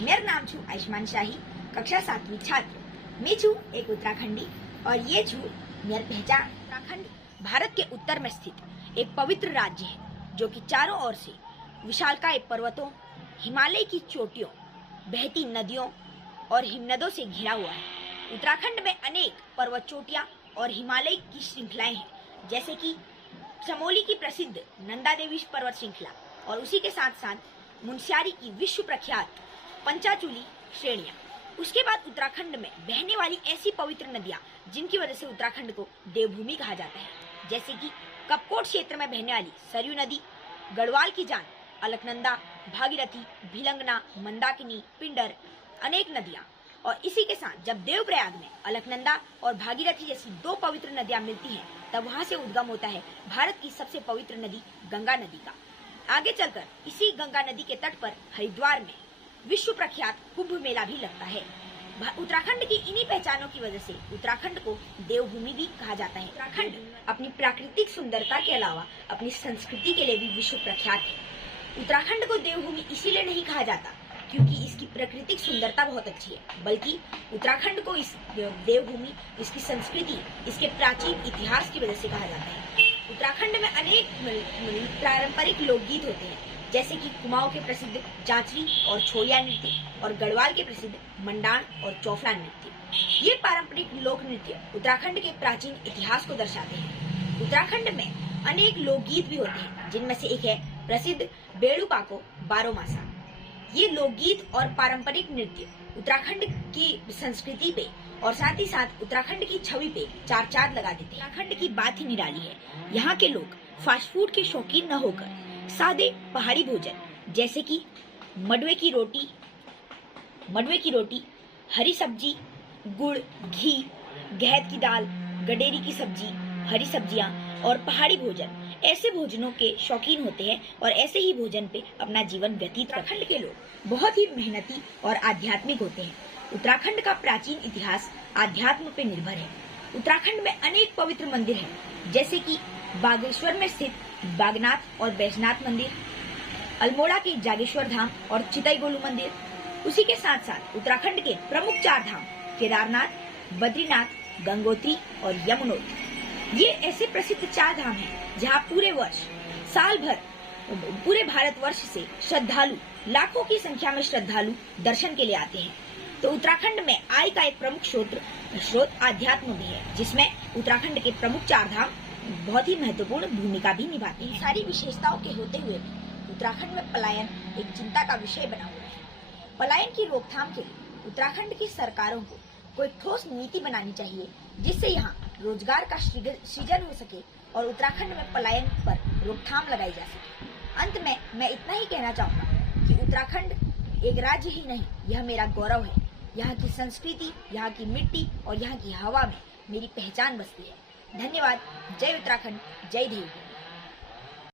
मेरा नाम छू आयुष्मान शाही, कक्षा 7वीं छात्र। मैं छू एक उत्तराखंडी और ये छू मेरी पहचान। उत्तराखंड भारत के उत्तर में स्थित एक पवित्र राज्य है जो कि चारों ओर से विशालकाय पर्वतों, हिमालय की चोटियों, बहती नदियों और हिमनदों से घिरा हुआ है। उत्तराखंड में अनेक पर्वत चोटियां और हिमालय की श्रृंखलाएं हैं, जैसे कि चमोली की प्रसिद्ध नंदा देवी पर्वत श्रृंखला और उसी के साथ साथ मुनस्यारी की विश्व प्रख्यात पंचाचूली श्रेणियां। उसके बाद उत्तराखंड में बहने वाली ऐसी पवित्र नदियां जिनकी वजह से उत्तराखंड को देवभूमि कहा जाता है, जैसे कि कपकोट क्षेत्र में बहने वाली सरयू नदी, गढ़वाल की जान अलकनंदा, भागीरथी, भिलंगना, मंदाकिनी, पिंडर, अनेक नदियां। और इसी के साथ जब देवप्रयाग में अलकनंदा और भागीरथी जैसी दो पवित्र नदियां मिलती हैं, तब वहां से उद्गम होता है भारत की सबसे पवित्र नदी गंगा नदी का। आगे चलकर इसी गंगा नदी के तट पर हरिद्वार में विश्व प्रख्यात कुंभ मेला भी लगता है। उत्तराखंड की इन्हीं पहचानों की वजह से उत्तराखंड को देवभूमि भी कहा जाता है। उत्तराखंड अपनी प्राकृतिक सुंदरता के अलावा अपनी संस्कृति के लिए भी विश्व प्रख्यात है। उत्तराखंड को देवभूमि इसीलिए नहीं कहा जाता क्योंकि इसकी प्राकृतिक सुंदरता बहुत अच्छी है, बल्कि उत्तराखंड को इस देवभूमि, इसकी संस्कृति, इसके प्राचीन इतिहास की वजह से कहा जाता है। उत्तराखंड में अनेक पारंपरिक लोकगीत होते हैं, जैसे कि कुमाऊं के प्रसिद्ध जांचरी और छोलिया नृत्य और गढ़वाल के प्रसिद्ध मंडाण और चौफला नृत्य। ये पारंपरिक लोक नृत्य उत्तराखंड के प्राचीन इतिहास को दर्शाते हैं। उत्तराखंड में अनेक लोकगीत भी होते हैं, जिनमें से एक है प्रसिद्ध बेड़ू पाको बारो मासा। ये लोकगीत और पारंपरिक नृत्य उत्तराखंड की संस्कृति पे और साथ ही साथ उत्तराखंड की छवि पे चार चांद लगा देते हैं। उत्तराखंड की बात ही निराली है। यहाँ के लोग फास्ट फूड के शौकीन न होकर सादे पहाड़ी भोजन जैसे कि मडवे की रोटी, हरी सब्जी, गुड़, घी, गहत की दाल, गडेरी की सब्जी, हरी सब्जियां और पहाड़ी भोजन, ऐसे भोजनों के शौकीन होते हैं और ऐसे ही भोजन पे अपना जीवन व्यतीत। उत्तराखंड के लोग बहुत ही मेहनती और आध्यात्मिक होते हैं। उत्तराखंड का प्राचीन इतिहास आध्यात्म पे निर्भर है। उत्तराखंड में अनेक पवित्र मंदिर हैं, जैसे कि बागेश्वर में स्थित बागनाथ और बैजनाथ मंदिर, अल्मोड़ा के जागेश्वर धाम और चितईगोलू मंदिर। उसी के साथ साथ उत्तराखंड के प्रमुख 4 धाम केदारनाथ, बद्रीनाथ, गंगोत्री और यमुनोत्री, ये ऐसे प्रसिद्ध 4 धाम हैं जहां पूरे वर्ष साल भर पूरे भारतवर्ष से श्रद्धालु, लाखों की संख्या में श्रद्धालु दर्शन के लिए आते हैं। तो उत्तराखंड में आय का एक प्रमुख स्रोत आध्यात्म भी है, जिसमें उत्तराखंड के प्रमुख 4 धाम बहुत ही महत्वपूर्ण भूमिका भी निभाती हैं। सारी विशेषताओं के होते हुए उत्तराखंड में पलायन एक चिंता का विषय बना हुआ है। पलायन की रोकथाम के लिए उत्तराखंड की सरकारों को कोई ठोस नीति बनानी चाहिए, जिससे यहाँ रोजगार का सृजन हो सके और उत्तराखंड में पलायन पर रोकथाम लगाई जा सके। अंत में मैं इतना ही कहना चाहूँगा कि उत्तराखंड एक राज्य ही नहीं, यह मेरा गौरव है। यहाँ की संस्कृति, यहाँ की मिट्टी और यहाँ की हवा में मेरी पहचान बसती है। धन्यवाद। जय उत्तराखंड, जय देवी।